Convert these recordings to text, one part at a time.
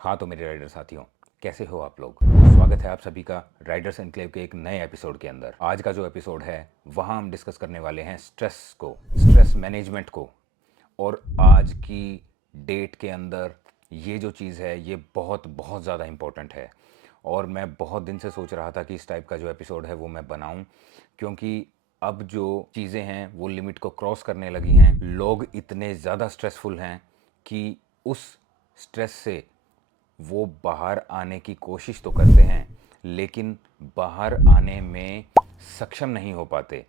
हाँ तो मेरे राइडर साथियों, कैसे हो आप लोग। स्वागत है आप सभी का राइडर्स एनक्लेव के एक नए एपिसोड के अंदर। आज का जो एपिसोड है वहाँ हम डिस्कस करने वाले हैं स्ट्रेस मैनेजमेंट को। और आज की डेट के अंदर ये जो चीज़ है ये बहुत बहुत ज़्यादा इम्पोर्टेंट है। और मैं बहुत दिन से सोच रहा था कि इस टाइप का जो एपिसोड है वो मैं बनाऊं, क्योंकि अब जो चीज़ें हैं वो लिमिट को क्रॉस करने लगी हैं। लोग इतने ज़्यादा स्ट्रेसफुल हैं कि उस स्ट्रेस से वो बाहर आने की कोशिश तो करते हैं, लेकिन बाहर आने में सक्षम नहीं हो पाते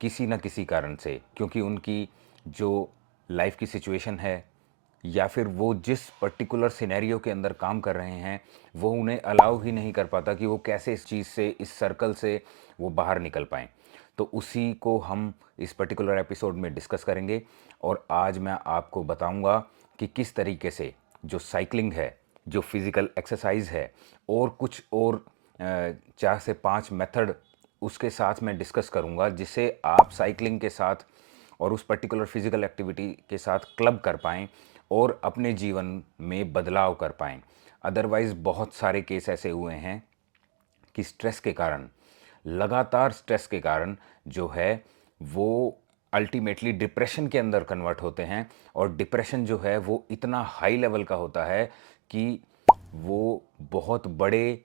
किसी न किसी कारण से, क्योंकि उनकी जो लाइफ की सिचुएशन है या फिर वो जिस पर्टिकुलर सिनेरियो के अंदर काम कर रहे हैं वो उन्हें अलाउ ही नहीं कर पाता कि वो कैसे इस चीज़ से, इस सर्कल से वो बाहर निकल पाएँ। तो उसी को हम इस पर्टिकुलर एपिसोड में डिस्कस करेंगे। और आज मैं आपको बताऊंगा कि किस तरीके से जो साइकिलिंग है, जो फिज़िकल एक्सरसाइज है और कुछ और 4 से 5 मेथड उसके साथ मैं डिस्कस करूंगा, जिसे आप साइकिलिंग के साथ और उस पर्टिकुलर फिजिकल एक्टिविटी के साथ क्लब कर पाएँ और अपने जीवन में बदलाव कर पाएँ। अदरवाइज़ बहुत सारे केस ऐसे हुए हैं कि स्ट्रेस के कारण, लगातार स्ट्रेस के कारण जो है वो अल्टीमेटली डिप्रेशन के अंदर कन्वर्ट होते हैं। और डिप्रेशन जो है वो इतना हाई लेवल का होता है कि वो बहुत बड़े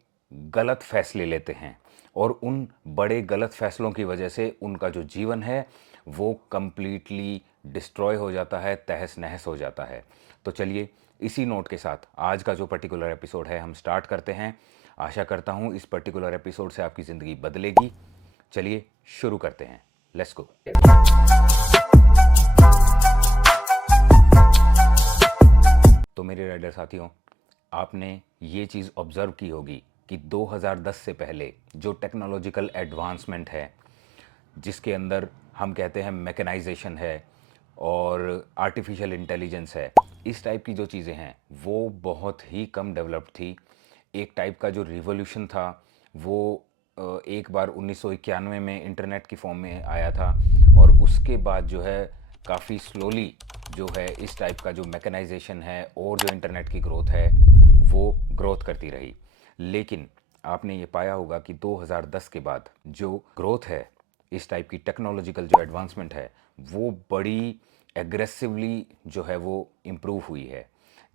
गलत फैसले लेते हैं और उन बड़े गलत फैसलों की वजह से उनका जो जीवन है वो कंप्लीटली डिस्ट्रॉय हो जाता है, तहस नहस हो जाता है। तो चलिए इसी नोट के साथ आज का जो पर्टिकुलर एपिसोड है हम स्टार्ट करते हैं। आशा करता हूँ इस पर्टिकुलर एपिसोड से आपकी ज़िंदगी बदलेगी। चलिए शुरू करते हैं, लेट्स गो। तो मेरे राइडर साथियों, आपने ये चीज़ ऑब्ज़र्व की होगी कि 2010 से पहले जो टेक्नोलॉजिकल एडवांसमेंट है, जिसके अंदर हम कहते हैं मैकेनाइजेशन है और आर्टिफिशियल इंटेलिजेंस है, इस टाइप की जो चीज़ें हैं वो बहुत ही कम डेवलप्ड थी। एक टाइप का जो रिवॉल्यूशन था वो एक बार 1991 में इंटरनेट की फॉर्म में आया था। और उसके बाद जो है काफ़ी स्लोली जो है इस टाइप का जो मैकेनाइजेशन है और जो इंटरनेट की ग्रोथ है वो ग्रोथ करती रही। लेकिन आपने ये पाया होगा कि 2010 के बाद जो ग्रोथ है, इस टाइप की टेक्नोलॉजिकल जो एडवांसमेंट है वो बड़ी एग्रेसिवली जो है वो इम्प्रूव हुई है,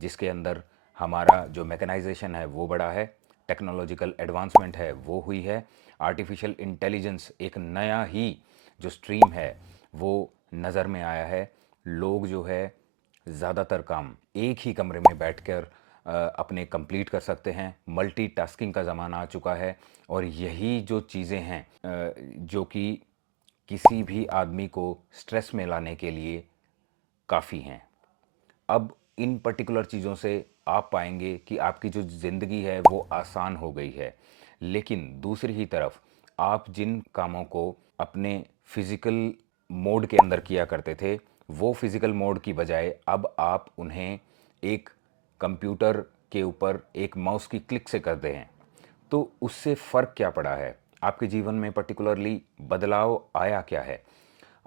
जिसके अंदर हमारा जो मैकेनाइजेशन है वो बड़ा है, टेक्नोलॉजिकल एडवांसमेंट है वो हुई है, आर्टिफिशियल इंटेलिजेंस एक नया ही जो स्ट्रीम है वो नज़र में आया है। लोग जो है ज़्यादातर काम एक ही कमरे में बैठकर अपने कंप्लीट कर सकते हैं। मल्टीटास्किंग का ज़माना आ चुका है और यही जो चीज़ें हैं जो कि किसी भी आदमी को स्ट्रेस में लाने के लिए काफ़ी हैं। अब इन पर्टिकुलर चीज़ों से आप पाएंगे कि आपकी जो ज़िंदगी है वो आसान हो गई है। लेकिन दूसरी ही तरफ आप जिन कामों को अपने फिज़िकल मोड के अंदर किया करते थे, वो फिज़िकल मोड की बजाय अब आप उन्हें एक कंप्यूटर के ऊपर एक माउस की क्लिक से करते हैं। तो उससे फ़र्क क्या पड़ा है आपके जीवन में, पर्टिकुलरली बदलाव आया क्या है।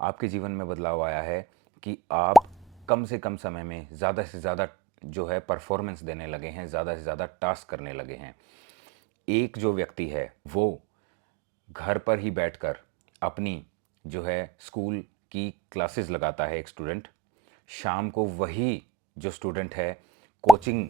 आपके जीवन में बदलाव आया है कि आप कम से कम समय में ज़्यादा से ज़्यादा जो है परफॉर्मेंस देने लगे हैं, ज़्यादा से ज़्यादा टास्क करने लगे हैं। एक जो व्यक्ति है वो घर पर ही बैठकर अपनी जो है स्कूल की क्लासेस लगाता है, एक स्टूडेंट शाम को वही जो स्टूडेंट है कोचिंग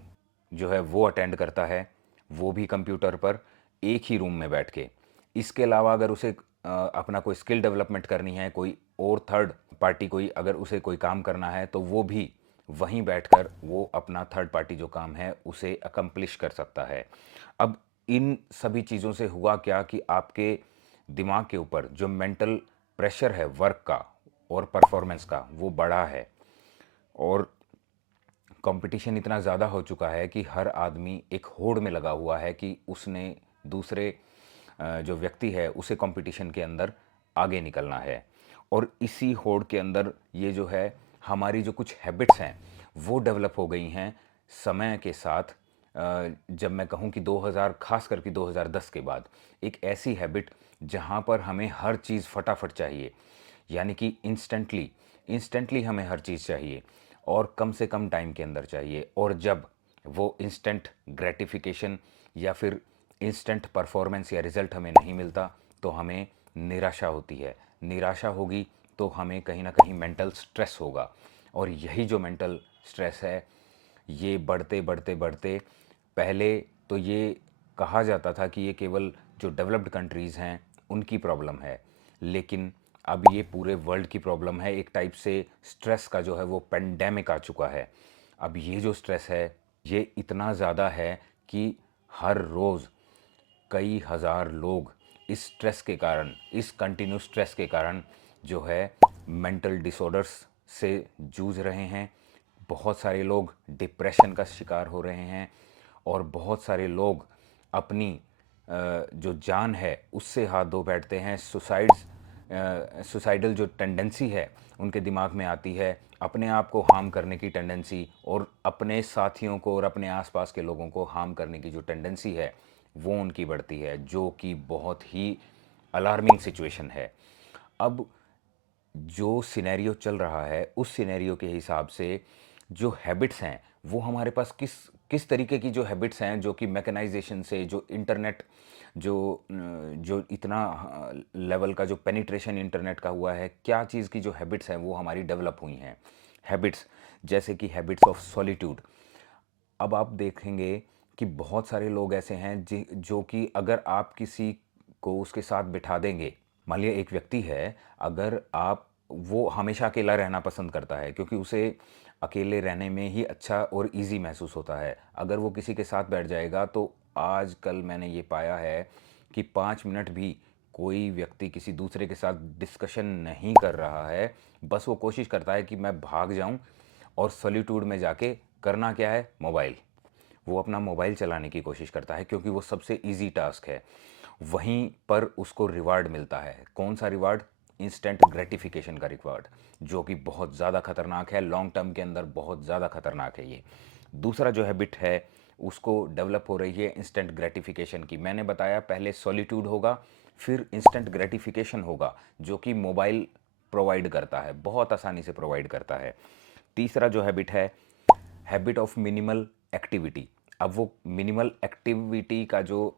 जो है वो अटेंड करता है, वो भी कंप्यूटर पर एक ही रूम में बैठ के। इसके अलावा अगर उसे अपना कोई स्किल डेवलपमेंट करनी है, कोई और थर्ड पार्टी कोई अगर उसे कोई काम करना है तो वो भी वहीं बैठकर वो अपना थर्ड पार्टी जो काम है उसे अकम्प्लिश कर सकता है। अब इन सभी चीज़ों से हुआ क्या कि आपके दिमाग के ऊपर जो मेंटल प्रेशर है वर्क का और परफॉर्मेंस का वो बढ़ा है। और कंपटीशन इतना ज़्यादा हो चुका है कि हर आदमी एक होड़ में लगा हुआ है कि उसने दूसरे जो व्यक्ति है उसे कंपटीशन के अंदर आगे निकलना है। और इसी होड़ के अंदर ये जो है हमारी जो कुछ हैबिट्स हैं वो डेवलप हो गई हैं समय के साथ। जब मैं कहूँ कि 2000 खास करके 2010 के बाद एक ऐसी हैबिट जहाँ पर हमें हर चीज़ फटाफट चाहिए, यानी कि इंस्टेंटली इंस्टेंटली हमें हर चीज़ चाहिए और कम से कम टाइम के अंदर चाहिए। और जब वो इंस्टेंट ग्रेटिफिकेशन या फिर इंस्टेंट परफॉर्मेंस या रिज़ल्ट हमें नहीं मिलता, तो हमें निराशा होती है। निराशा होगी तो हमें कहीं ना कहीं मेंटल स्ट्रेस होगा, और यही जो मेंटल स्ट्रेस है, ये बढ़ते बढ़ते बढ़ते, पहले तो ये कहा जाता था कि ये केवल जो डेवलप्ड कंट्रीज़ हैं उनकी प्रॉब्लम है, लेकिन अब ये पूरे वर्ल्ड की प्रॉब्लम है। एक टाइप से स्ट्रेस का जो है वो पेंडेमिक आ चुका है। अब ये जो स्ट्रेस है, ये इतना ज़्यादा है कि हर रोज़ कई हज़ार लोग इस स्ट्रेस के कारण, इस कंटिन्यू स्ट्रेस के कारण जो है मेंटल डिसऑर्डर्स से जूझ रहे हैं। बहुत सारे लोग डिप्रेशन का शिकार हो रहे हैं, और बहुत सारे लोग अपनी जो जान है उससे हाथ धो बैठते हैं। सुसाइडल जो टेंडेंसी है उनके दिमाग में आती है, अपने आप को हार्म करने की टेंडेंसी, और अपने साथियों को और अपने आसपास के लोगों को हार्म करने की जो टेंडेंसी है वो उनकी बढ़ती है, जो कि बहुत ही अलार्मिंग सिचुएशन है। अब जो सिनेरियो चल रहा है उस सिनेरियो के हिसाब से जो हैबिट्स हैं वो हमारे पास किस किस तरीके की जो हैबिट्स हैं, जो कि मैकेनाइजेशन से, जो इंटरनेट, जो इतना लेवल का जो पेनिट्रेशन इंटरनेट का हुआ है, क्या चीज़ की जो हैबिट्स हैं वो हमारी डेवलप हुई हैं। हैबिट्स जैसे कि हैबिट्स ऑफ सॉलिट्यूड। अब आप देखेंगे कि बहुत सारे लोग ऐसे हैं जो कि अगर आप किसी को उसके साथ बिठा देंगे, मान लिया एक व्यक्ति है, अगर आप, वो हमेशा अकेला रहना पसंद करता है क्योंकि उसे अकेले रहने में ही अच्छा और इजी महसूस होता है। अगर वो किसी के साथ बैठ जाएगा तो आजकल मैंने ये पाया है कि 5 मिनट भी कोई व्यक्ति किसी दूसरे के साथ डिस्कशन नहीं कर रहा है, बस वो कोशिश करता है कि मैं भाग जाऊं, और सॉलिट्यूड में जाके करना क्या है, मोबाइल। वो अपना मोबाइल चलाने की कोशिश करता है क्योंकि वो सबसे इजी टास्क है। वहीं पर उसको रिवार्ड मिलता है, कौन सा रिवार्ड, इंस्टेंट ग्रेटिफिकेशन का रिवार्ड, जो कि बहुत ज़्यादा खतरनाक है, लॉन्ग टर्म के अंदर बहुत ज़्यादा खतरनाक है ये। दूसरा जो हैबिट है उसको डेवलप हो रही है इंस्टेंट ग्रेटिफिकेशन की। मैंने बताया पहले सॉलिट्यूड होगा, फिर इंस्टेंट ग्रेटिफिकेशन होगा, जो कि मोबाइल प्रोवाइड करता है, बहुत आसानी से प्रोवाइड करता है। तीसरा जो हैबिट है, हैबिट ऑफ मिनिमल एक्टिविटी। अब वो मिनिमल एक्टिविटी का जो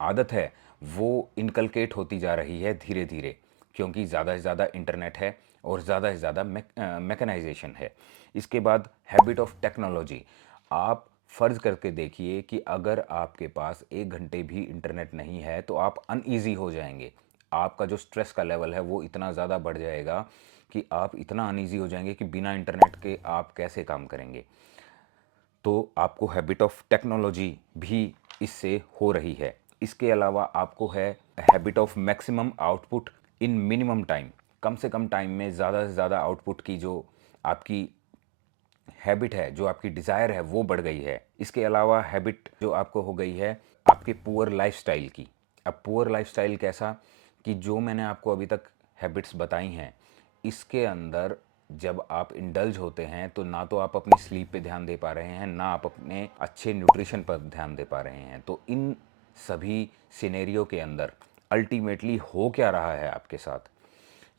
आदत है वो इनकलकेट होती जा रही है धीरे धीरे, क्योंकि ज़्यादा से ज़्यादा इंटरनेट है और ज़्यादा से ज़्यादा मैकेनाइजेशन है। इसके बाद हैबिट ऑफ टेक्नोलॉजी। आप फ़र्ज़ करके देखिए कि अगर आपके पास 1 घंटे भी इंटरनेट नहीं है तो आप अनईज़ी हो जाएंगे। आपका जो स्ट्रेस का लेवल है वो इतना ज़्यादा बढ़ जाएगा कि आप इतना अनईज़ी हो जाएंगे कि बिना इंटरनेट के आप कैसे काम करेंगे। तो आपको हैबिट ऑफ टेक्नोलॉजी भी इससे हो रही है। इसके अलावा आपको है habit of maximum output in minimum time. कम से कम टाइम में ज़्यादा से ज़्यादा आउटपुट की जो आपकी हैबिट है, जो आपकी डिज़ायर है, वो बढ़ गई है। इसके अलावा हैबिट जो आपको हो गई है आपके पुअर लाइफस्टाइल की। अब पुअर लाइफस्टाइल कैसा, कि जो मैंने आपको अभी तक हैबिट्स बताई हैं, इसके अंदर जब आप इंडल्ज होते हैं तो ना तो आप अपनी स्लीप पे ध्यान दे पा रहे हैं, ना आप अपने अच्छे न्यूट्रिशन पर ध्यान दे पा रहे हैं। तो इन सभी सिनेरियो के अंदर अल्टीमेटली हो क्या रहा है आपके साथ,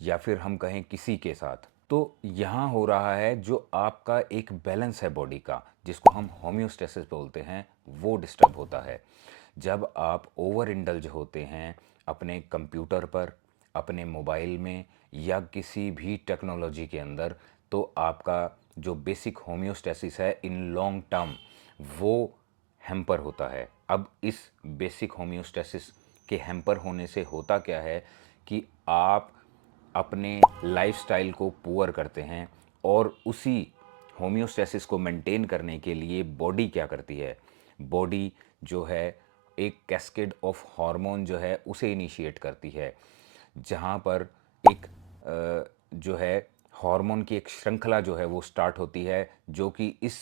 या फिर हम कहें किसी के साथ, तो यहाँ हो रहा है जो आपका एक बैलेंस है बॉडी का, जिसको हम होम्योस्टेसिस बोलते हैं, वो डिस्टर्ब होता है। जब आप ओवर इंडल्ज होते हैं अपने कंप्यूटर पर, अपने मोबाइल में, या किसी भी टेक्नोलॉजी के अंदर, तो आपका जो बेसिक होम्योस्टेसिस है इन लॉन्ग टर्म वो हैम्पर होता है। अब इस बेसिक होम्योस्टेसिस के हैम्पर होने से होता क्या है कि आप अपने लाइफस्टाइल को पुअर करते हैं, और उसी होम्योस्टेसिस को मेंटेन करने के लिए बॉडी क्या करती है, बॉडी जो है एक कैस्केड ऑफ हार्मोन जो है उसे इनिशिएट करती है, जहाँ पर एक जो है हार्मोन की एक श्रृंखला जो है वो स्टार्ट होती है, जो कि इस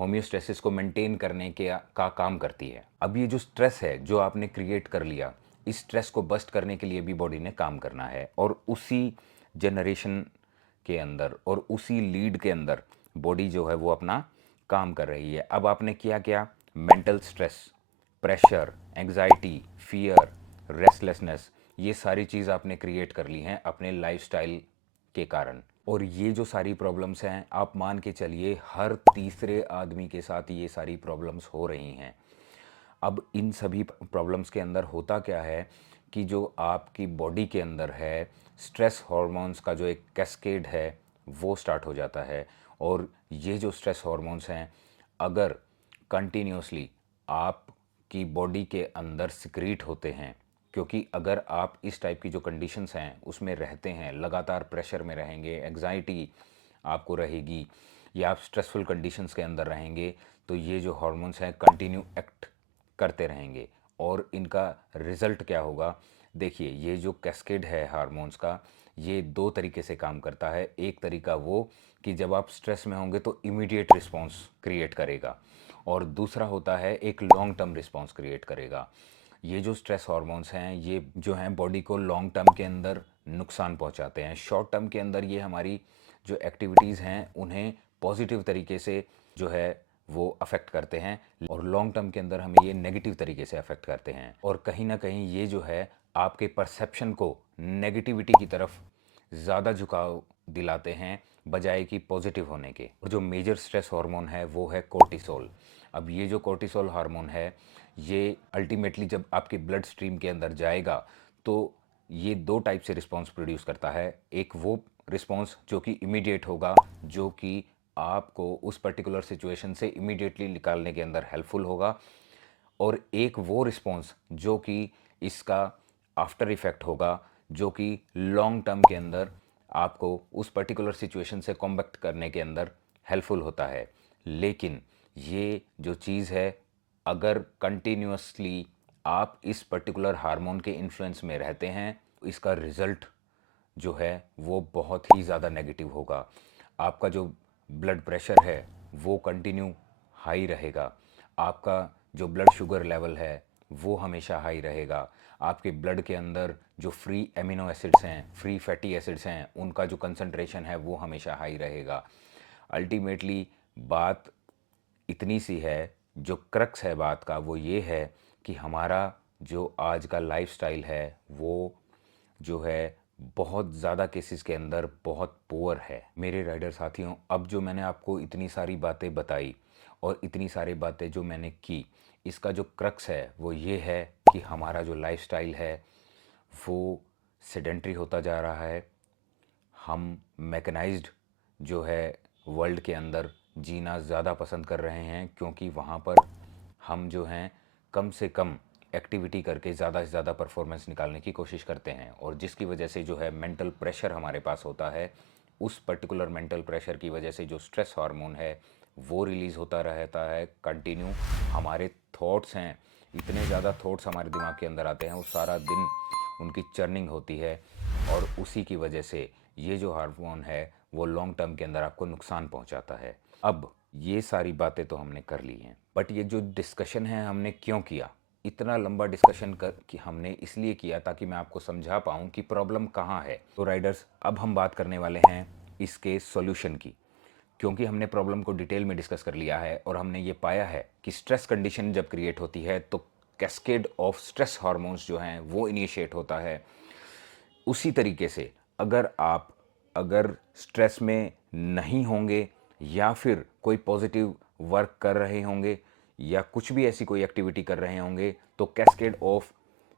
होम्योस्टेसिस को मेंटेन करने के का काम करती है। अब ये जो स्ट्रेस है जो आपने क्रिएट कर लिया, इस स्ट्रेस को बस्ट करने के लिए भी बॉडी ने काम करना है, और उसी जनरेशन के अंदर और उसी लीड के अंदर बॉडी जो है वो अपना काम कर रही है। अब आपने किया क्या, mental stress, pressure, anxiety, fear, restlessness, ये सारी चीज़ आपने क्रिएट कर ली हैं अपने लाइफस्टाइल के कारण। और ये जो सारी प्रॉब्लम्स हैं, आप मान के चलिए हर तीसरे आदमी के साथ ये सारी प्रॉब्लम्स हो रही हैं। अब इन सभी प्रॉब्लम्स के अंदर होता क्या है कि जो आपकी बॉडी के अंदर है, स्ट्रेस हार्मोन्स का जो एक कैस्केड है वो स्टार्ट हो जाता है। और ये जो स्ट्रेस हार्मोन्स हैं, अगर कंटिन्यूसली आपकी बॉडी के अंदर सिक्रीट होते हैं, क्योंकि अगर आप इस टाइप की जो कंडीशंस हैं उसमें रहते हैं, लगातार प्रेशर में रहेंगे, एग्जाइटी आपको रहेगी, या आप स्ट्रेसफुल कंडीशंस के अंदर रहेंगे, तो ये जो हार्मोन्स हैं कंटिन्यू एक्ट करते रहेंगे। और इनका रिज़ल्ट क्या होगा? देखिए, ये जो कैस्केड है हार्मोन्स का, ये दो तरीके से काम करता है। एक तरीका वो कि जब आप स्ट्रेस में होंगे तो इमीडिएट रिस्पॉन्स क्रिएट करेगा, और दूसरा होता है एक लॉन्ग टर्म रिस्पॉन्स क्रिएट करेगा। ये जो स्ट्रेस हार्मोन्स हैं, ये जो हैं बॉडी को लॉन्ग टर्म के अंदर नुकसान पहुंचाते हैं। शॉर्ट टर्म के अंदर ये हमारी जो एक्टिविटीज़ हैं उन्हें पॉजिटिव तरीके से जो है वो अफेक्ट करते हैं, और लॉन्ग टर्म के अंदर हमें ये नेगेटिव तरीके से अफेक्ट करते हैं। और कहीं ना कहीं ये जो है आपके परसेप्शन को नेगेटिविटी की तरफ ज़्यादा झुकाव दिलाते हैं, बजाय कि पॉजिटिव होने के। और जो मेजर स्ट्रेस हार्मोन है वो है कोर्टिसोल। अब ये जो कोर्टिसोल हार्मोन है, ये अल्टीमेटली जब आपके ब्लड स्ट्रीम के अंदर जाएगा तो ये दो टाइप से रिस्पॉन्स प्रोड्यूस करता है। एक वो रिस्पॉन्स जो कि इमीडिएट होगा, जो कि आपको उस पर्टिकुलर सिचुएशन से इमीडिएटली निकालने के अंदर हेल्पफुल होगा, और एक वो रिस्पॉन्स जो कि इसका आफ्टर इफेक्ट होगा, जो कि लॉन्ग टर्म के अंदर आपको उस पर्टिकुलर सिचुएशन से कॉम्बैक्ट करने के अंदर हेल्पफुल होता है। लेकिन ये जो चीज़ है, अगर कंटिन्यूसली आप इस पर्टिकुलर हार्मोन के इन्फ्लुएंस में रहते हैं, इसका रिज़ल्ट जो है वो बहुत ही ज़्यादा नेगेटिव होगा। आपका जो ब्लड प्रेशर है वो कंटिन्यू हाई रहेगा, आपका जो ब्लड शुगर लेवल है वो हमेशा हाई रहेगा, आपके ब्लड के अंदर जो फ्री एमिनो एसिड्स हैं, फ्री फैटी एसिड्स हैं, उनका जो कंसंट्रेशन है वो हमेशा हाई रहेगा। अल्टीमेटली बात इतनी सी है, जो क्रक्स है बात का वो ये है कि हमारा जो आज का लाइफस्टाइल है वो जो है बहुत ज़्यादा केसेस के अंदर बहुत पुअर है। मेरे राइडर साथियों, अब जो मैंने आपको इतनी सारी बातें बताई और इतनी सारी बातें जो मैंने की, इसका जो क्रक्स है वो ये है कि हमारा जो लाइफस्टाइल है वो सेडेंट्री होता जा रहा है। हम मैकेनाइज्ड जो है वर्ल्ड के अंदर जीना ज़्यादा पसंद कर रहे हैं, क्योंकि वहाँ पर हम जो हैं कम से कम एक्टिविटी करके ज़्यादा से ज़्यादा परफॉर्मेंस निकालने की कोशिश करते हैं, और जिसकी वजह से जो है मेंटल प्रेशर हमारे पास होता है। उस पर्टिकुलर मेंटल प्रेशर की वजह से जो स्ट्रेस हार्मोन है वो रिलीज़ होता रहता है कंटिन्यू। हमारे थॉट्स हैं, इतने ज़्यादा थॉट्स हमारे दिमाग के अंदर आते हैं, वो सारा दिन उनकी चर्निंग होती है, और उसी की वजह से ये जो हार्मोन है वो लॉन्ग टर्म के अंदर आपको नुकसान पहुंचाता है। अब ये सारी बातें तो हमने कर ली हैं, बट ये जो डिस्कशन है हमने क्यों किया? इतना लंबा डिस्कशन कर कि हमने इसलिए किया ताकि मैं आपको समझा पाऊँ कि प्रॉब्लम कहाँ है। तो राइडर्स, अब हम बात करने वाले हैं इसके सॉल्यूशन की, क्योंकि हमने प्रॉब्लम को डिटेल में डिस्कस कर लिया है और हमने ये पाया है कि स्ट्रेस कंडीशन जब क्रिएट होती है तो कैस्केड ऑफ स्ट्रेस हार्मोन्स जो हैं वो इनिशिएट होता है। उसी तरीके से अगर स्ट्रेस में नहीं होंगे, या फिर कोई पॉजिटिव वर्क कर रहे होंगे, या कुछ भी ऐसी कोई एक्टिविटी कर रहे होंगे, तो कैस्केड ऑफ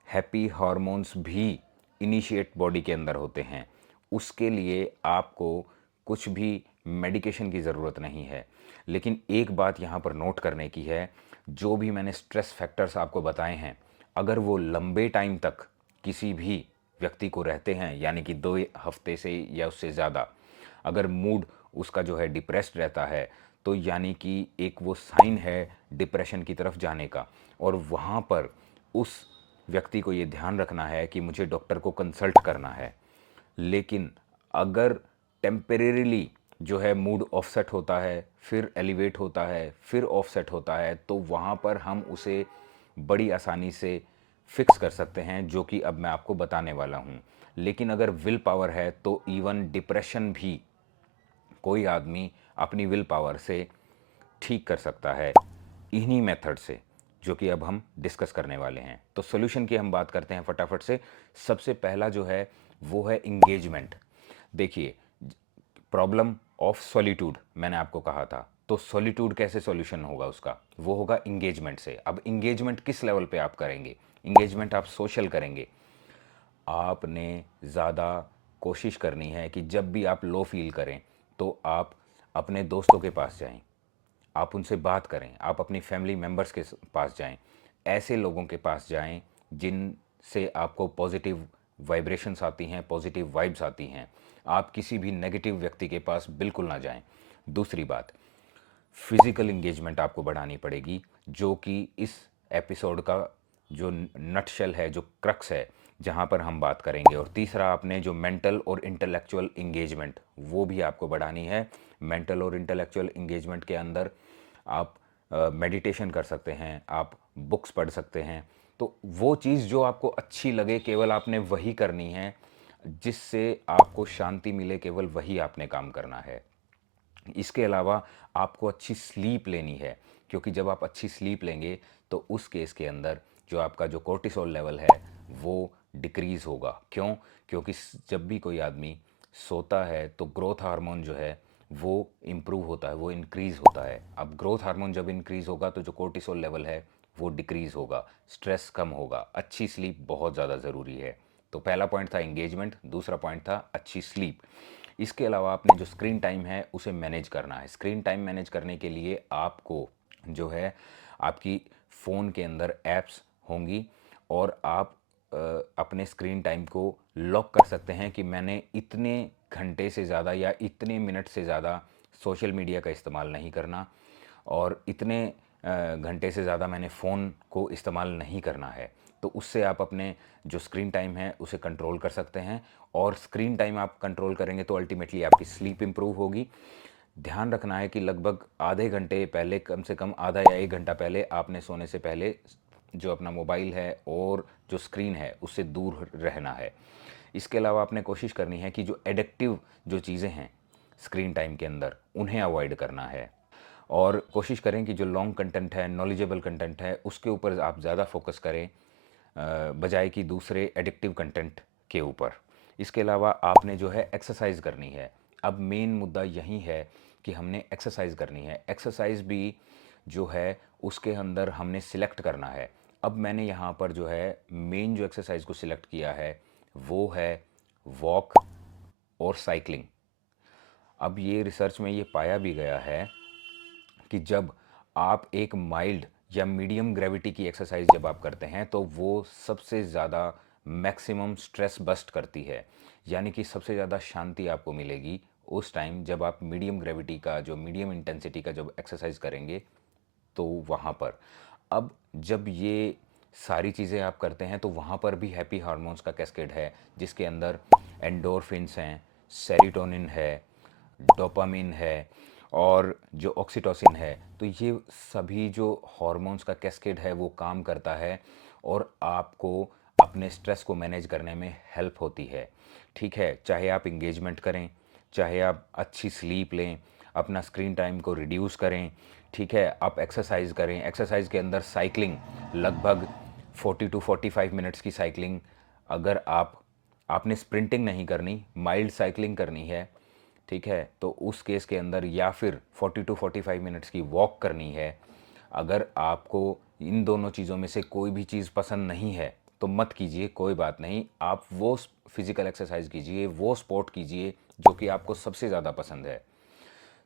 हैप्पी हार्मोन्स भी इनिशिएट बॉडी के अंदर होते हैं। उसके लिए आपको कुछ भी मेडिकेशन की ज़रूरत नहीं है। लेकिन एक बात यहाँ पर नोट करने की है, जो भी मैंने स्ट्रेस फैक्टर्स आपको बताए हैं, अगर वो लंबे टाइम तक किसी भी व्यक्ति को रहते हैं, यानी कि 2 हफ्ते से या उससे ज़्यादा, अगर मूड उसका जो है डिप्रेस्ड रहता है, तो यानी कि एक वो साइन है डिप्रेशन की तरफ जाने का, और वहाँ पर उस व्यक्ति को ये ध्यान रखना है कि मुझे डॉक्टर को कंसल्ट करना है। लेकिन अगर टेम्परेरीली जो है मूड ऑफसेट होता है, फिर एलिवेट होता है, फिर ऑफसेट होता है, तो वहाँ पर हम उसे बड़ी आसानी से फिक्स कर सकते हैं, जो कि अब मैं आपको बताने वाला हूँ। लेकिन अगर विल पावर है तो इवन डिप्रेशन भी कोई आदमी अपनी विल पावर से ठीक कर सकता है, इन्हीं मेथड से, जो कि अब हम डिस्कस करने वाले हैं। तो सॉल्यूशन की हम बात करते हैं फटाफट से। सबसे पहला जो है वो है इंगेजमेंट। देखिए, प्रॉब्लम ऑफ सॉलिट्यूड मैंने आपको कहा था, तो सॉलिट्यूड कैसे सॉल्यूशन होगा उसका, वो होगा इंगेजमेंट से। अब इंगेजमेंट किस लेवल पे आप करेंगे? इंगेजमेंट आप सोशल करेंगे। आपने ज़्यादा कोशिश करनी है कि जब भी आप लो फील करें तो आप अपने दोस्तों के पास जाएं, आप उनसे बात करें, आप अपनी फैमिली मेम्बर्स के पास जाएं, ऐसे लोगों के पास जाएं जिनसे आपको पॉजिटिव वाइब्रेशंस आती हैं, पॉजिटिव वाइब्स आती हैं। आप किसी भी नेगेटिव व्यक्ति के पास बिल्कुल ना जाएं। दूसरी बात, फिजिकल इंगेजमेंट आपको बढ़ानी पड़ेगी, जो कि इस एपिसोड का जो नटशेल है, जो क्रक्स है, जहाँ पर हम बात करेंगे। और तीसरा, आपने जो मेंटल और इंटेलेक्चुअल इंगेजमेंट वो भी आपको बढ़ानी है। मेंटल और इंटेलेक्चुअल इंगेजमेंट के अंदर आप मेडिटेशन कर सकते हैं, आप बुक्स पढ़ सकते हैं। तो वो चीज़ जो आपको अच्छी लगे केवल आपने वही करनी है, जिससे आपको शांति मिले केवल वही आपने काम करना है। इसके अलावा आपको अच्छी स्लीप लेनी है, क्योंकि जब आप अच्छी स्लीप लेंगे तो उस केस के अंदर जो आपका जो कोर्टिसोल लेवल है वो डिक्रीज़ होगा। क्यों? क्योंकि जब भी कोई आदमी सोता है तो ग्रोथ हार्मोन जो है वो इम्प्रूव होता है, वो इंक्रीज़ होता है। अब ग्रोथ हार्मोन जब इंक्रीज़ होगा तो जो कोर्टिसोल लेवल है वो डिक्रीज़ होगा, स्ट्रेस कम होगा। अच्छी स्लीप बहुत ज़्यादा ज़रूरी है। तो पहला पॉइंट था इंगेजमेंट, दूसरा पॉइंट था अच्छी स्लीप। इसके अलावा आपने जो स्क्रीन टाइम है उसे मैनेज करना है। स्क्रीन टाइम मैनेज करने के लिए आपको जो है आपकी फ़ोन के अंदर ऐप्स होंगी और आप अपने स्क्रीन टाइम को लॉक कर सकते हैं कि मैंने इतने घंटे से ज़्यादा या इतने मिनट से ज़्यादा सोशल मीडिया का इस्तेमाल नहीं करना, और इतने घंटे से ज़्यादा मैंने फ़ोन को इस्तेमाल नहीं करना है। तो उससे आप अपने जो स्क्रीन टाइम है उसे कंट्रोल कर सकते हैं। और स्क्रीन टाइम आप कंट्रोल करेंगे तो अल्टीमेटली आपकी स्लीप इंप्रूव होगी। ध्यान रखना है कि लगभग आधे घंटे पहले, कम से कम आधा या 1 घंटा पहले, आपने सोने से पहले जो अपना मोबाइल है और जो स्क्रीन है उससे दूर रहना है। इसके अलावा आपने कोशिश करनी है कि जो एडिक्टिव जो चीज़ें हैं स्क्रीन टाइम के अंदर उन्हें अवॉइड करना है। और कोशिश करें कि जो लॉन्ग कंटेंट है, नॉलेजेबल कंटेंट है, उसके ऊपर आप ज़्यादा फोकस करें बजाय कि दूसरे एडिक्टिव कंटेंट के ऊपर। इसके अलावा आपने जो है एक्सरसाइज करनी है। अब मेन मुद्दा यही है कि हमने एक्सरसाइज करनी है। एक्सरसाइज भी जो है उसके अंदर हमने सिलेक्ट करना है। अब मैंने यहाँ पर जो है मेन जो एक्सरसाइज को सिलेक्ट किया है वो है वॉक और साइकिलिंग। अब ये रिसर्च में ये पाया भी गया है कि जब आप एक माइल्ड या मीडियम ग्रेविटी की एक्सरसाइज जब आप करते हैं तो वो सबसे ज़्यादा मैक्सिमम स्ट्रेस बस्ट करती है। यानी कि सबसे ज़्यादा शांति आपको मिलेगी उस टाइम जब आप मीडियम ग्रेविटी का, जो मीडियम इंटेंसिटी का जब एक्सरसाइज करेंगे तो वहाँ पर। अब जब ये सारी चीज़ें आप करते हैं तो वहाँ पर भी हैप्पी हार्मोन्स का कैस्केड है, जिसके अंदर एंडोर्फिन्स हैं, सेरोटोनिन है, डोपामिन है और जो ऑक्सीटोसिन है। तो ये सभी जो हार्मोन्स का कैस्केड है वो काम करता है और आपको अपने स्ट्रेस को मैनेज करने में हेल्प होती है। ठीक है, चाहे आप इंगेजमेंट करें, चाहे आप अच्छी स्लीप लें, अपना स्क्रीन टाइम को रिड्यूस करें, ठीक है, आप एक्सरसाइज करें। एक्सरसाइज के अंदर साइकिलिंग लगभग 40 टू 45 मिनट्स की साइकिलिंग, अगर आपने स्प्रिंटिंग नहीं करनी, माइल्ड साइकिलिंग करनी है, ठीक है, तो उस केस के अंदर या फिर 40 टू 45 मिनट्स की वॉक करनी है। अगर आपको इन दोनों चीज़ों में से कोई भी चीज़ पसंद नहीं है तो मत कीजिए, कोई बात नहीं। आप वो फिज़िकल एक्सरसाइज कीजिए, वो स्पोर्ट कीजिए जो कि आपको सबसे ज़्यादा पसंद है।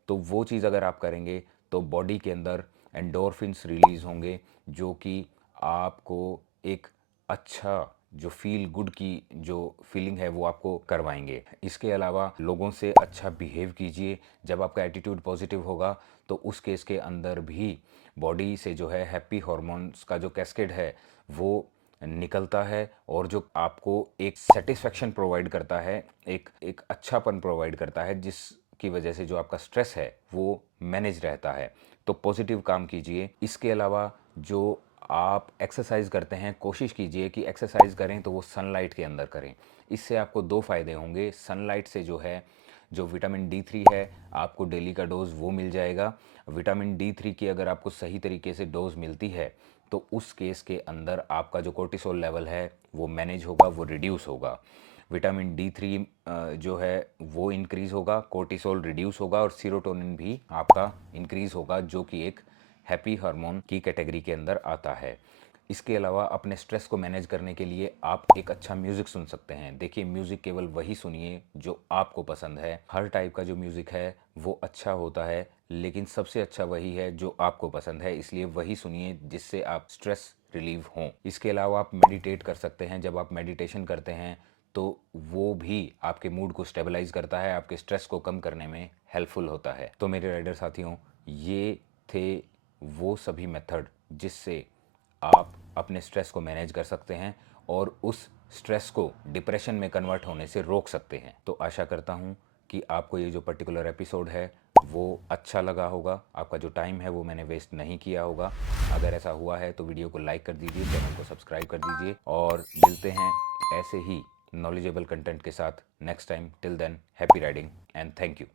तो वो चीज़ अगर आप करेंगे तो बॉडी के अंदर एंडोर्फिन्स रिलीज़ होंगे, जो कि आपको एक अच्छा जो फील गुड की जो फीलिंग है वो आपको करवाएंगे। इसके अलावा लोगों से अच्छा बिहेव कीजिए। जब आपका एटीट्यूड पॉजिटिव होगा तो उस केस के अंदर भी बॉडी से जो है हैप्पी हॉर्मोन्स का जो कैस्केड है वो निकलता है, और जो आपको एक सेटिस्फेक्शन प्रोवाइड करता है, एक एक अच्छापन प्रोवाइड करता है, जिसकी वजह से जो आपका स्ट्रेस है वो मैनेज रहता है। तो पॉजिटिव काम कीजिए। इसके अलावा जो आप एक्सरसाइज करते हैं, कोशिश कीजिए कि एक्सरसाइज करें तो वो सनलाइट के अंदर करें। इससे आपको दो फायदे होंगे। सनलाइट से जो है जो विटामिन D3 है आपको डेली का डोज वो मिल जाएगा। विटामिन D3 की अगर आपको सही तरीके से डोज मिलती है तो उस केस के अंदर आपका जो कोर्टिसोल लेवल है वो मैनेज होगा, वो रिड्यूस होगा। विटामिन D3 जो है वो इंक्रीज़ होगा, कोर्टिसोल रिड्यूस होगा और सीरोटोनिन भी आपका इंक्रीज़ होगा, जो कि एक हैप्पी हार्मोन की कैटेगरी के अंदर आता है। इसके अलावा अपने स्ट्रेस को मैनेज करने के लिए आप एक अच्छा म्यूज़िक सुन सकते हैं। देखिए, म्यूज़िक केवल वही सुनिए जो आपको पसंद है। हर टाइप का जो म्यूज़िक है वो अच्छा होता है, लेकिन सबसे अच्छा वही है जो आपको पसंद है, इसलिए वही सुनिए जिससे आप स्ट्रेस रिलीव हों। इसके अलावा आप मेडिटेट कर सकते हैं। जब आप मेडिटेशन करते हैं तो वो भी आपके मूड को स्टेबलाइज करता है, आपके स्ट्रेस को कम करने में हेल्पफुल होता है। तो मेरे राइडर साथियों, ये थे वो सभी मेथड जिससे आप अपने स्ट्रेस को मैनेज कर सकते हैं और उस स्ट्रेस को डिप्रेशन में कन्वर्ट होने से रोक सकते हैं। तो आशा करता हूँ कि आपको ये जो पर्टिकुलर एपिसोड है वो अच्छा लगा होगा, आपका जो टाइम है वो मैंने वेस्ट नहीं किया होगा। अगर ऐसा हुआ है तो वीडियो को लाइक कर दीजिए, चैनल को सब्सक्राइब कर दीजिए और मिलते हैं ऐसे ही नॉलेजेबल कंटेंट के साथ next time. Till then, happy riding and thank you.